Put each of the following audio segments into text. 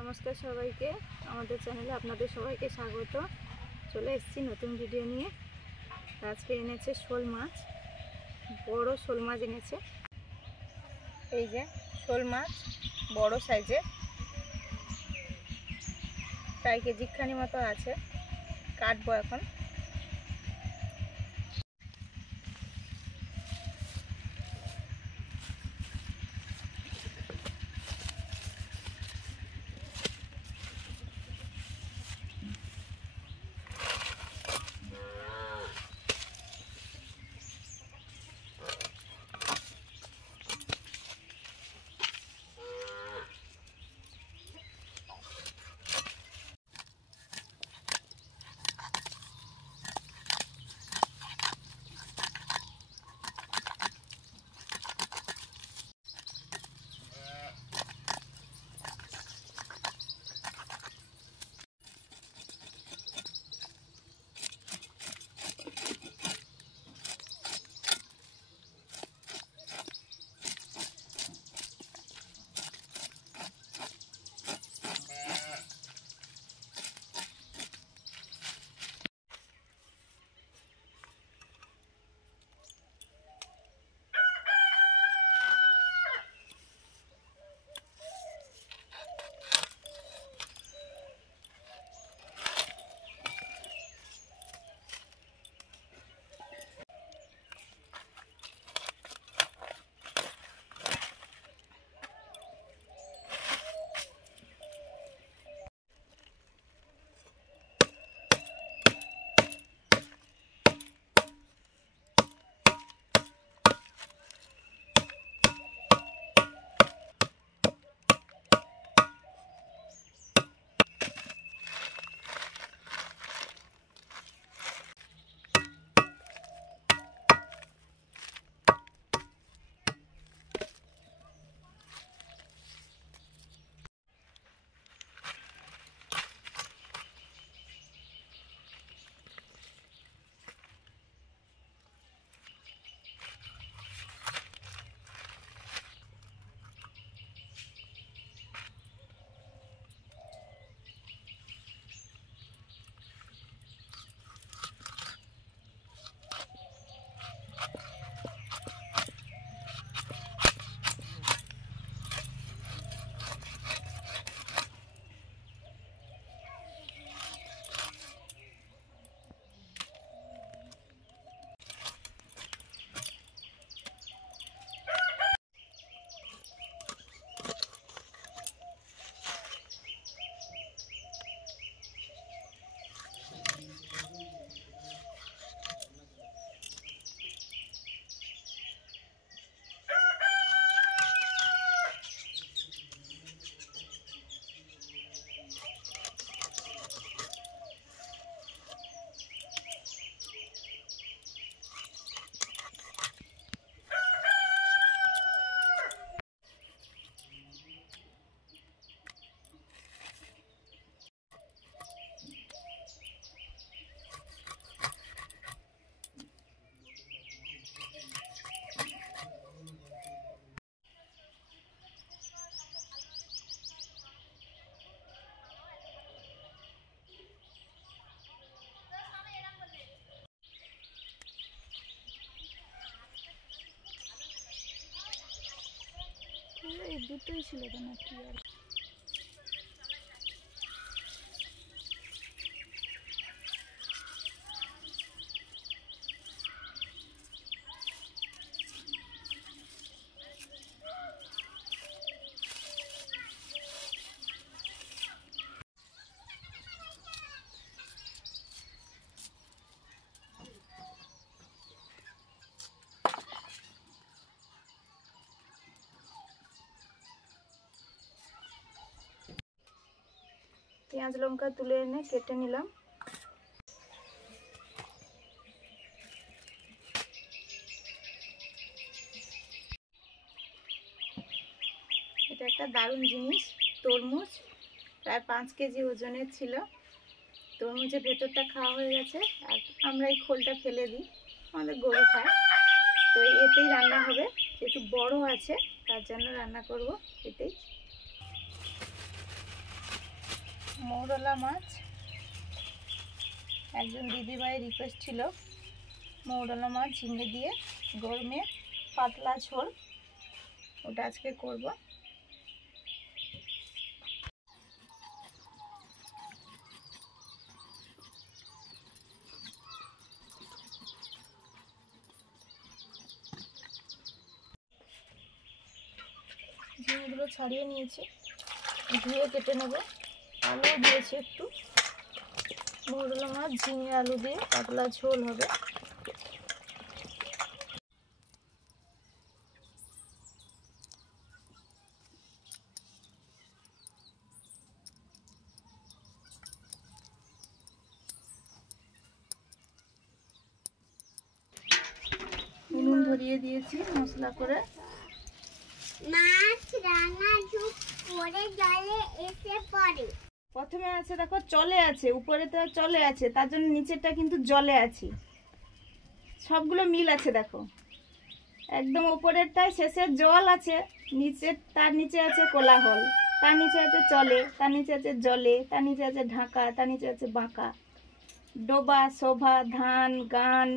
নমস্কার সবাইকে, আমাদের চ্যানেলে আপনাদের সবাইকে স্বাগত। চলে এসেছি নতুন ভিডিও নিয়ে। আজকে এনেছে শোল মাছ, বড় শোল মাছ এনেছে। এই যে শোল মাছ বড় সাইজের, প্রায় কেজিখানি মতো আছে। কাটবো এখন। এই দুটোই ছিল তো নাকি? আর পেঁয়াজ লঙ্কা তুলে এনে কেটে নিলাম। এটা একটা দারুণ জিনিস, তরমুজ। প্রায় 5 কেজি ওজনের ছিল। তরমুজের ভেতরটা খাওয়া হয়ে গেছে, আর আমরা এই খোলটা ফেলে দিই, আমাদের গরু খায়। তো এতেই রান্না হবে, যেহেতু বড় আছে তার জন্য রান্না করব এতেই। মৌরলা মাছ, একজন দিদিভাই রিকোয়েস্ট ছিল মৌরলা মাছ ঝিঙে দিয়ে গরমে পাতলা ঝোল, ওটা আজকে করব। ঝিঙেগুলো ছাড়িয়ে নিয়েছি, ধুয়ে কেটে নেব। আলু দিয়েছি একটু, মৌরলা মাছ ঝিঙে আলু দিয়ে পাতলা ঝোল হবে। নুন ধরিয়ে দিয়েছি মশলা করে। মাছ রান্না ঝুপ করে জলে এসে পড়ে। প্রথমে আছে দেখো চলে আছে, উপরে তো চলে আছে, তার জন্য নিচেরটা কিন্তু জলে আছে। সবগুলো মিল আছে দেখো, একদম উপরেরটায় শেষে জল আছে, নিচের তার নিচে আছে কোলাহল, তার নিচে আছে চলে, তার নিচে আছে জলে, তার নিচে আছে ঢাকা, তার নিচে আছে বাঁকা, ডোবা শোভা ধান গান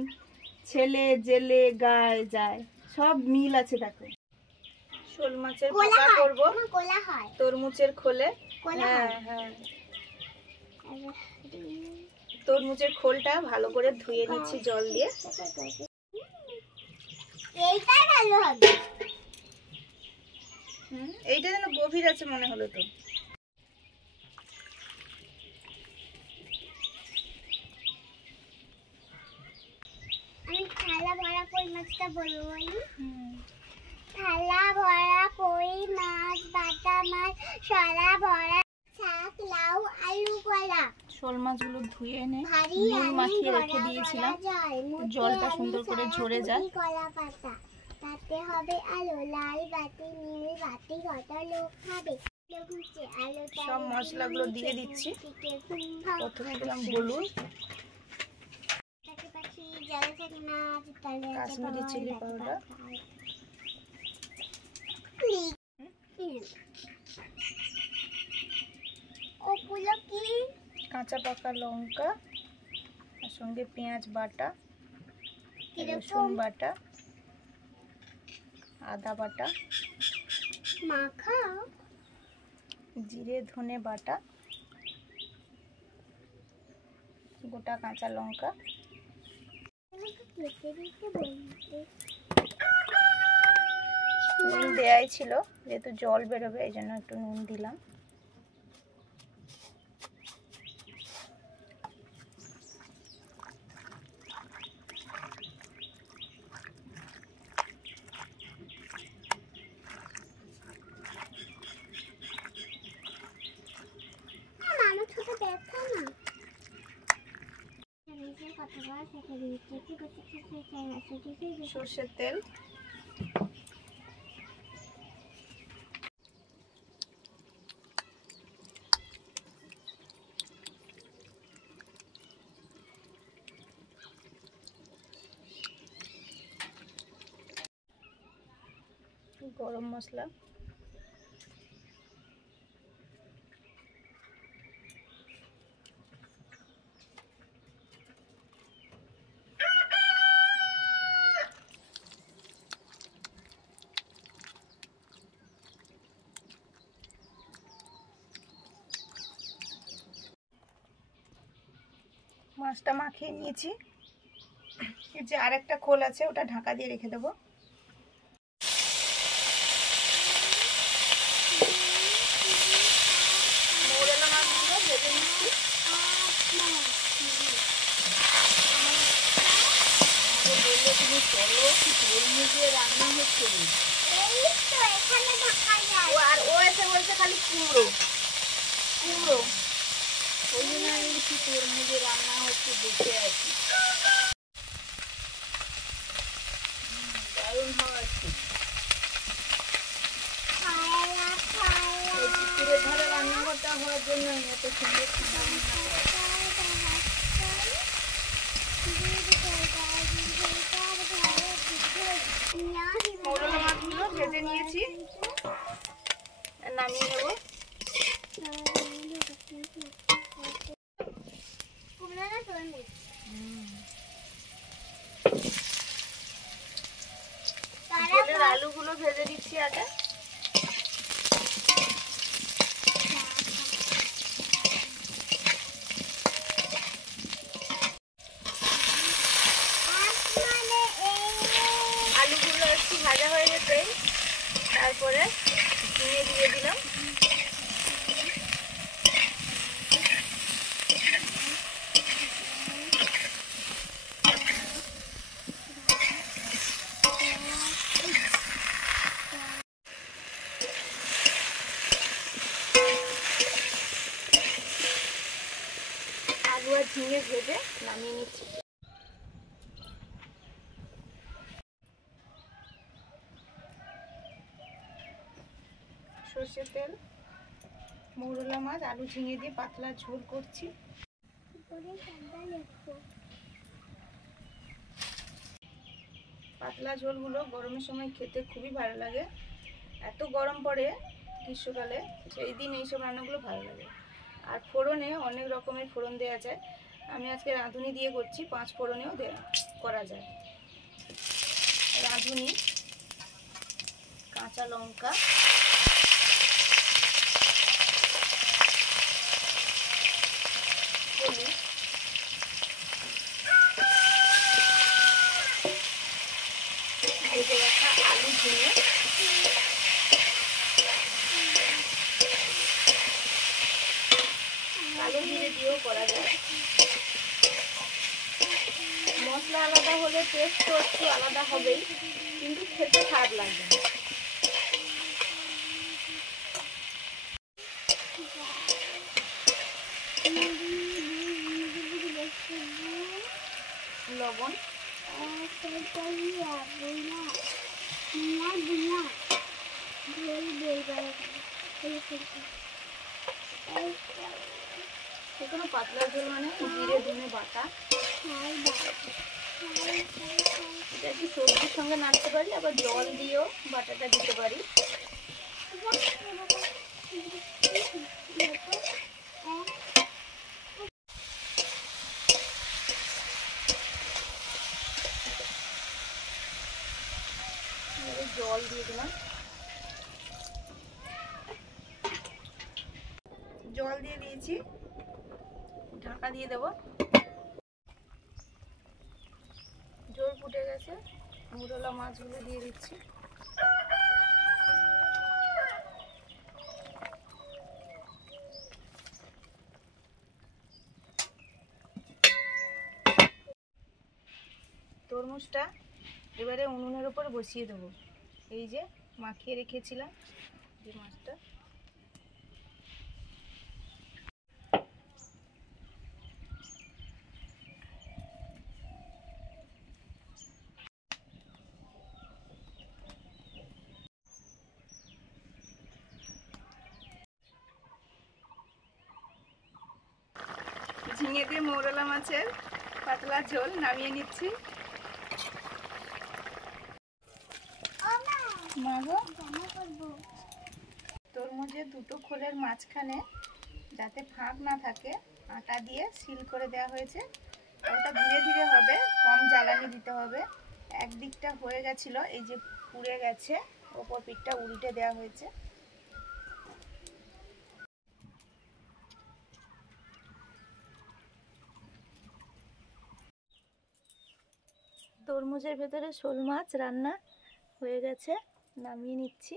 ছেলে জেলে গায়ে যায়, সব মিল আছে দেখো। শোল মাছের পোকা করব তরমুজের খোলে। হ্যাঁ হ্যাঁ, তরমুজের খোলটা ভালো করে ধুয়ে নিচ্ছি জল দিয়ে। এইটাই ভালো হবে। এইটা যেন গভীর আছে মনে হলো তো। আমি থালা ভরা কই মাছটা বলবো। থালা ভরা কই মাছ, বাটা মাছ, সরা ভরা শাক, লাউ, আলু, কলা। শোল মাছগুলো ধুয়ে এনে নুন মাখিয়ে রেখে দিয়েছিলাম, জলটা সুন্দর করে ঝরে যায়। কলা পাতা, তাতে হবে আলু, লাল বাটি নীল বাটি, কত লোক খাবে। সব মশলাগুলো দিয়ে দিচ্ছি। প্রথমে দিলাম হলুদ, কাশ্মীরি চিলি পাউডার, কাঁচা পাকা লঙ্কা, আর সঙ্গে পেঁয়াজ বাটা, রসুন বাটা, আদা বাটা, মাখা, জিরে ধনে বাটা, গোটা কাঁচা লঙ্কা, নুন দেয়াই ছিল, যেহেতু জল বেরোবে এই জন্য একটু নুন দিলাম। সরষের তেল, গরম মশলা, মাছটা মাখিয়ে নিয়েছি। এই যে আরেকটা খোল আছে, ওটা ঢাকা দিয়ে রেখে দেবো। মৌরলা মাছগুলো ভেজে নিচ্ছি। বললে তুমি চলো, তরমুজে রান্না হচ্ছে, আর ও এসে বলছে খালি কুমড়ো কুমড়ো, ওই জন্য আমি বলছি তরমুজে রান্না হচ্ছে, দেখে আছি। দারুণ হাওয়া আছে। পুকুরের ধারে রান্নাঘরটা হওয়ার জন্য এত সুন্দর মৌরলা মাছগুলো ভেজে নিয়েছি, নামিয়ে নেব। আগে। আলুগুলো একটু ভাজা হয়ে গেছে, তারপরে ঝিঙে দিয়ে দিলাম। আলু আর ঝিঙে ভেজে নামিয়ে নিচ্ছি। সর্ষের তেল, মৌরলা মাছ, আলু ঝিঙে দিয়ে পাতলা ঝোল করছি। পাতলা ঝোলগুলো গরমের সময় খেতে খুবই ভালো লাগে। এত গরম পড়ে গ্রীষ্মকালে, সেই দিন এইসব রান্নাগুলো ভালো লাগে। আর ফোড়নে অনেক রকমের ফোড়ন দেওয়া যায়। আমি আজকে রাঁধুনি দিয়ে করছি, 5 ফোড়নেও করা যায়। রাঁধুনি, কাঁচা লঙ্কা, হলুদ, ভেজে রাখা আলু ঝিঙে, কালো জিরে দিয়েও করা যায়। মশলা আলাদা হলে টেস্ট তো একটু আলাদা হবেই, কিন্তু খেতে খারাপ লাগবে না। লবণ, এখানে পাতলা ঝোল মানে জিরে ধনে বাটা। এটা কি সবজির সঙ্গে নাড়তে পারি, আবার জল দিয়েও বাটাটা দিতে পারি। জল দিয়ে দিলাম, জল দিয়ে দিয়েছি, ঢাকা দিয়ে দেবো। জল ফুটে গেছে, মৌরলা মাছগুলো দিয়ে দিচ্ছি। তরমুজটা এবারে উনুনের উপরে বসিয়ে দেবো। এই যে মাখিয়ে রেখেছিলাম যে মাছটা, ঝিঙে দিয়ে মৌরলা মাছের পাতলা ঝোল নামিয়ে নিচ্ছি। তরমুজের দুটো খোলের মাঝখানে যাতে ফাঁক না থাকে, আটা দিয়ে সিল করে দেওয়া হয়েছে। ওটা ধীরে ধীরে হবে, কম জ্বালানি দিতে হবে। একদিকটা হয়ে গেছিলো, এই যে পুড়ে গেছে, ওপর পিঠটা উল্টে দেওয়া হয়েছে। তরমুজের ভেতরে শোল মাছ রান্না হয়ে গেছে, নামিয়ে নিচ্ছি।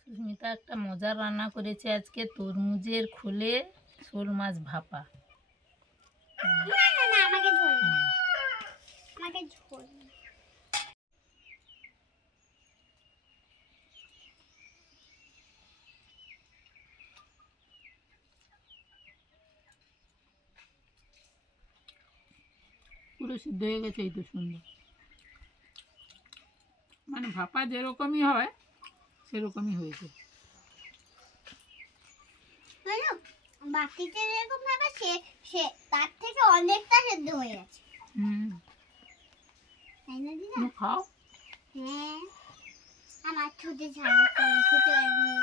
সুস্মিতা একটা মজার রান্না করেছে আজকে, তরমুজের খোলে শোল মাছ ভাপা। পুরো সিদ্ধ হয়ে গেছে, এই তো সুন্দর। মানে ভাপা যেরকমই হয় সেরকমই হয়েছে। বাকিতে যেরকম ভাবে সে তার থেকে অনেকটা সেদ্ধ হয়ে গেছে। তাই না দিদা? খাও। হ্যাঁ, আমার ছোট ঝাল খেতে পারিনি।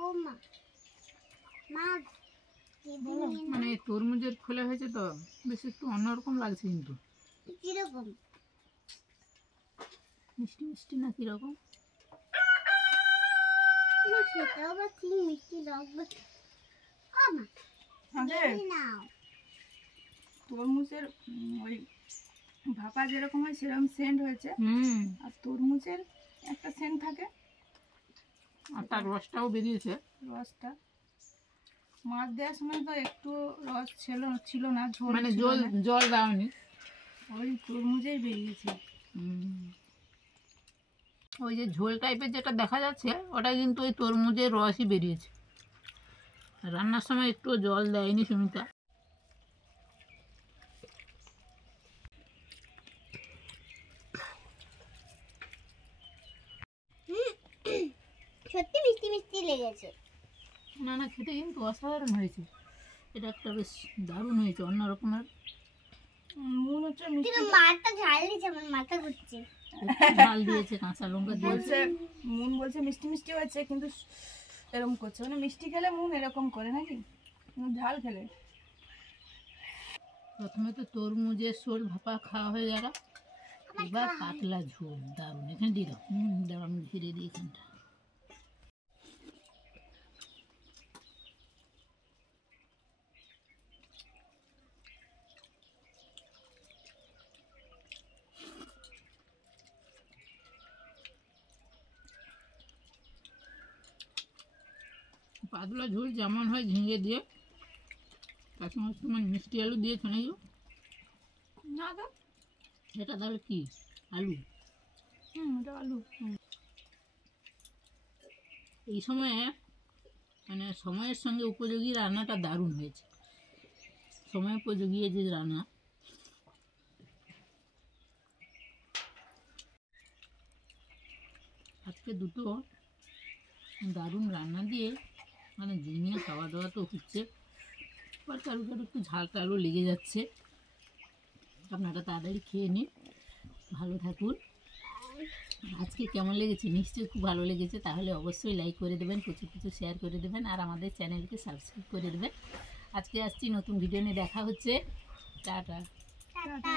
ও মা, মানে তরমুজের খোলে হয়েছে তো বেশ একটু অন্যরকম লাগছে কিন্তু। কিরকম? মিষ্টি মিষ্টি না কিরকম? না সেটাও বা কি মিষ্টি লাগবে। ও মা, দেখি নাও। তরমুজের ওই ভাপা যেরকম হয় সেরকম সেন্ট হয়েছে, আর তরমুজের একটা সেন্ট থাকে, আর তার রসটাও বেরিয়েছে। রসটা মাছ দেওয়ার সময় তো একটু রস ছিল না, ঝোল মানে ছিল জল না। জল দাওনি। ওই তরমুজেই বেরিয়েছে। ওই যে ঝোল টাইপের যেটা দেখা যাচ্ছে ওটা কিন্তু ওই তরমুজের রসই বেরিয়েছে। রান্নার সময় একটু জল দেয়নি সুমিতা। সত্যি মিষ্টি মিষ্টি লেগেছে। না না, খেতে কিন্তু অসাধারণ হয়েছে। এটা একটা বেশ দারুণ হয়েছে, অন্য রকমের। মন হচ্ছে মিষ্টি। কিন্তু মাটা ঝাল দিয়েছে, আমার মাথা ঘুরছে। ঝাল দিয়েছে, কাঁচা লঙ্কা দিয়েছে। বলছে মন বলছে মিষ্টি মিষ্টি হয়েছে, কিন্তু এরকম করছে, মানে মিষ্টি খেলে মন এরকম করে নাকি, ঝাল খেলে। প্রথমে তো তরমুজের শোল ভাপা খাওয়া হয়ে গেল, এবার পাতলা ঝোল দারুণ। এখানে দিয়ে দাও। দাও, আমি ঘিরে দিই এখানটা। পাতলা ঝোল যেমন হয় ঝিঙে দিয়ে, তার সঙ্গে তোমার মিষ্টি আলু দিয়েছো নাকি? না তো, এটা তাহলে কি আলু? এটা আলু। এই সময়ে মানে সময়ের সঙ্গে উপযোগী রান্নাটা দারুণ হয়েছে। সময় উপযোগী যে রান্না। আজকে দুটো দারুণ রান্না দিয়ে মানে জমিয়ে খাওয়া দাওয়া তো হচ্ছে, এবার কারো কারো একটু ঝাল টালও লেগে যাচ্ছে। আপনারা তাড়াতাড়ি খেয়ে নিন, ভালো থাকুন। আজকে কেমন লেগেছে? নিশ্চয়ই খুব ভালো লেগেছে। তাহলে অবশ্যই লাইক করে দেবেন, প্রচুর প্রচুর শেয়ার করে দেবেন, আর আমাদের চ্যানেলকে সাবস্ক্রাইব করে দেবেন। আজকে আসছি নতুন ভিডিও নিয়ে, দেখা হচ্ছে। টাটা। টাটা।